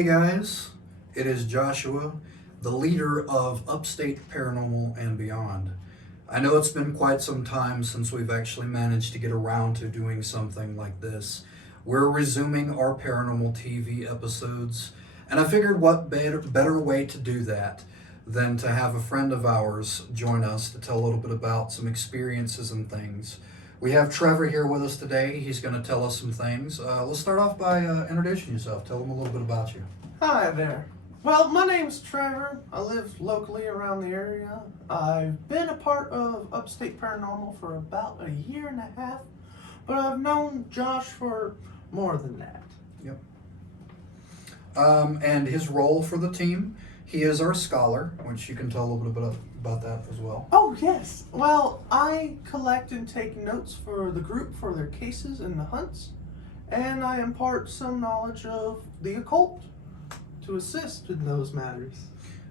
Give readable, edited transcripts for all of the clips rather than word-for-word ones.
Hey guys, it is Joshua, the leader of Upstate Paranormal and Beyond. I know it's been quite some time since we've actually managed to get around to doing something like this. We're resuming our Paranormal TV episodes, and I figured what better way to do that than to have a friend of ours join us to tell a little bit about some experiences and things. We have Trevor here with us today. He's going to tell us some things. Let's start off by introducing yourself. Tell them a little bit about you. Hi there. Well, my name's Trevor. I live locally around the area. I've been a part of Upstate Paranormal for about a year and a half, but I've known Josh for more than that. Yep. And his role for the team, he is our scholar, which you can tell a little bit about that as well. Oh, yes. Well, I collect and take notes for the group for their cases and the hunts, and I impart some knowledge of the occult to assist in those matters.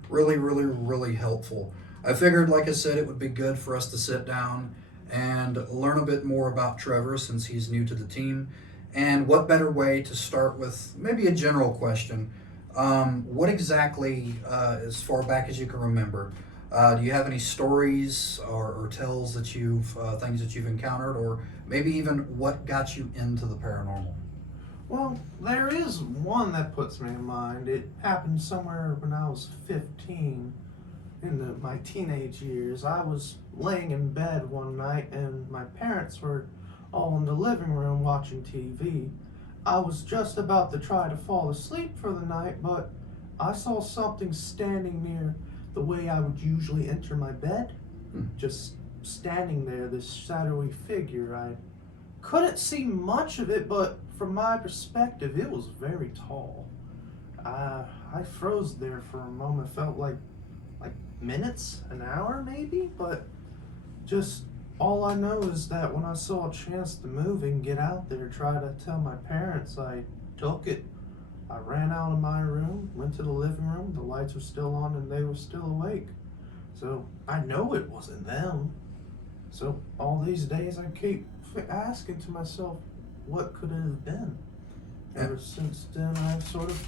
Really helpful. I figured, like I said, it would be good for us to sit down and learn a bit more about Trevor since he's new to the team. And what better way to start with maybe a general question. What exactly, as far back as you can remember, do you have any stories or tells that things that you've encountered, or maybe even what got you into the paranormal? Well, there is one that puts me in mind. It happened somewhere when I was 15, in my teenage years. I was laying in bed one night and my parents were all in the living room watching TV. I was just about to try to fall asleep for the night, but I saw something standing near the way I would usually enter my bed. Just standing there, this shadowy figure. I couldn't see much of it, but from my perspective, it was very tall. I froze there for a moment. Felt like minutes, an hour maybe, but just all I know is that when I saw a chance to move and get out there, try to tell my parents, I took it. I ran out of my room, went to the living room, the lights were still on and they were still awake. So I know it wasn't them. So all these days I keep asking to myself, what could it have been? Ever since then I've sort of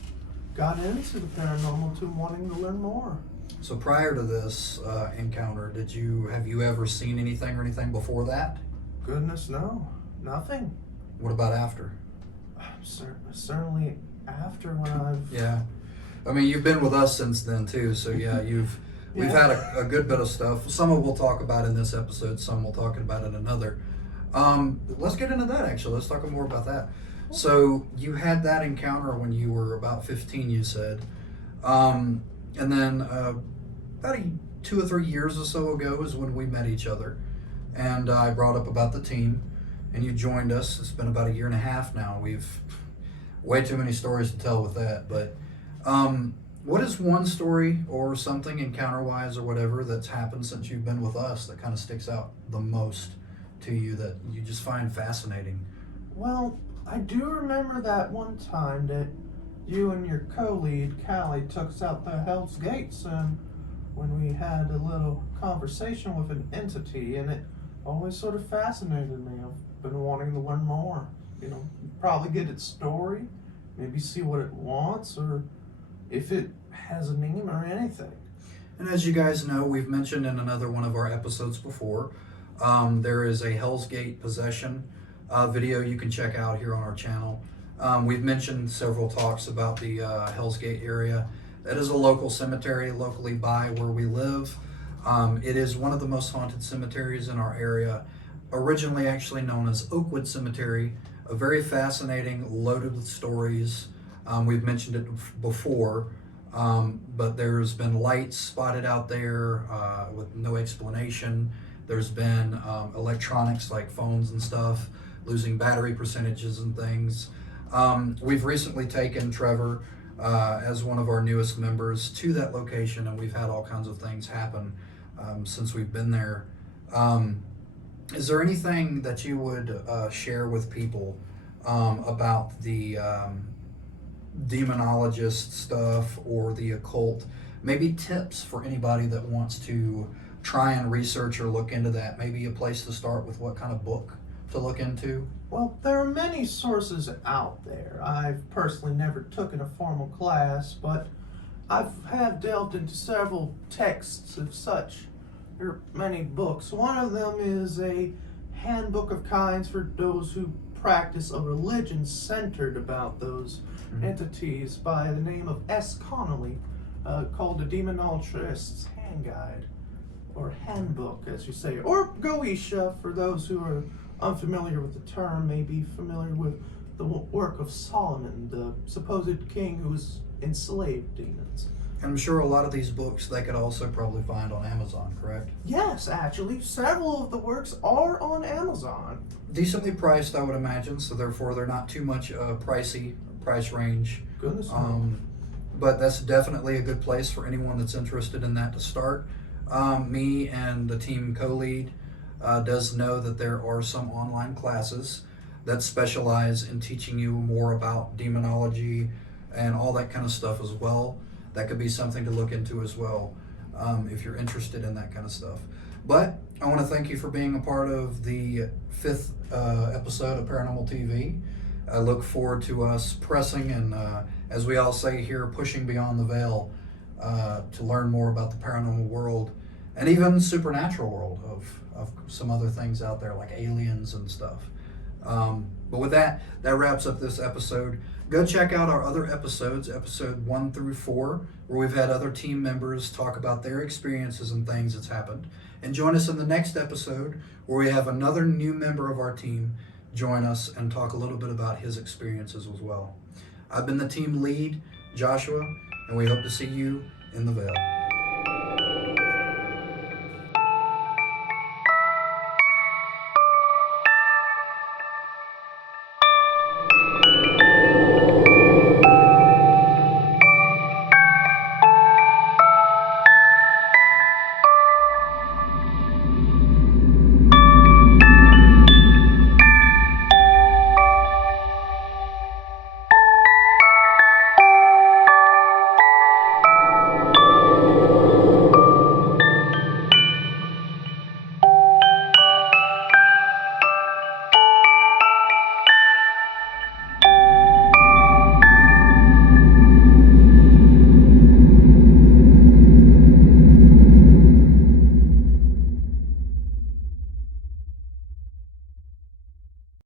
got into the paranormal to wanting to learn more. So prior to this encounter, have you ever seen anything or anything before that? Goodness, no. Nothing. What about after? Certainly after when I've... Yeah. I mean, you've been with us since then too, so yeah, we've had a good bit of stuff. Some of we'll talk about in this episode, some we'll talk about in another. Let's get into that actually. Let's talk more about that. So you had that encounter when you were about 15, you said. And then about 2 or 3 years or so ago is when we met each other. And I brought up about the team, and you joined us. It's been about a year and a half now. We've way too many stories to tell with that. But what is one story or something encounter-wise or whatever that's happened since you've been with us that kind of sticks out the most to you that you just find fascinating? Well, I do remember that one time that you and your co-lead, Callie, took us out the Hell's Gates, and when we had a little conversation with an entity, and it always sort of fascinated me. I've been wanting to learn more. Probably get its story, maybe see what it wants, or if it has a name or anything. And as you guys know, we've mentioned in another one of our episodes before, there is a Hell's Gate possession video you can check out here on our channel. We've mentioned several talks about the Hell's Gate area. That is a local cemetery locally by where we live. It is one of the most haunted cemeteries in our area, originally actually known as Oakwood Cemetery. A very fascinating, loaded with stories. We've mentioned it before, but there's been lights spotted out there with no explanation. There's been electronics like phones and stuff losing battery percentages and things. We've recently taken Trevor as one of our newest members to that location, and we've had all kinds of things happen since we've been there. Is there anything that you would share with people about the demonologist stuff or the occult? Maybe tips for anybody that wants to try and research or look into that. Maybe a place to start with what kind of book to look into? Well, there are many sources out there. I've personally never taken a formal class, but have delved into several texts of such. There are many books. One of them is a handbook of kinds for those who practice a religion centered about those entities by the name of S. Connolly, called the Demonologist's Hand Guide, or Handbook, as you say, or Goetia for those who are unfamiliar with the term, may be familiar with the work of Solomon, the supposed king who was enslaved demons. I'm sure a lot of these books they could also probably find on Amazon, correct? Yes, actually, several of the works are on Amazon. Decently priced, I would imagine, so therefore they're not too much pricey price range. Goodness knows. But that's definitely a good place for anyone that's interested in that to start. Me and the team co-lead does know that there are some online classes that specialize in teaching you more about demonology and all that kind of stuff as well. That could be something to look into as well, if you're interested in that kind of stuff. But I want to thank you for being a part of the 5th episode of Paranormal TV. I look forward to us pressing and, as we all say here, pushing beyond the veil to learn more about the paranormal world and even supernatural world of some other things out there like aliens and stuff. But with that wraps up this episode. Go check out our other episodes, episode 1 through 4, where we've had other team members talk about their experiences and things that's happened. And join us in the next episode where we have another new member of our team join us and talk a little bit about his experiences as well. I've been the team lead, Joshua, and we hope to see you in the veil.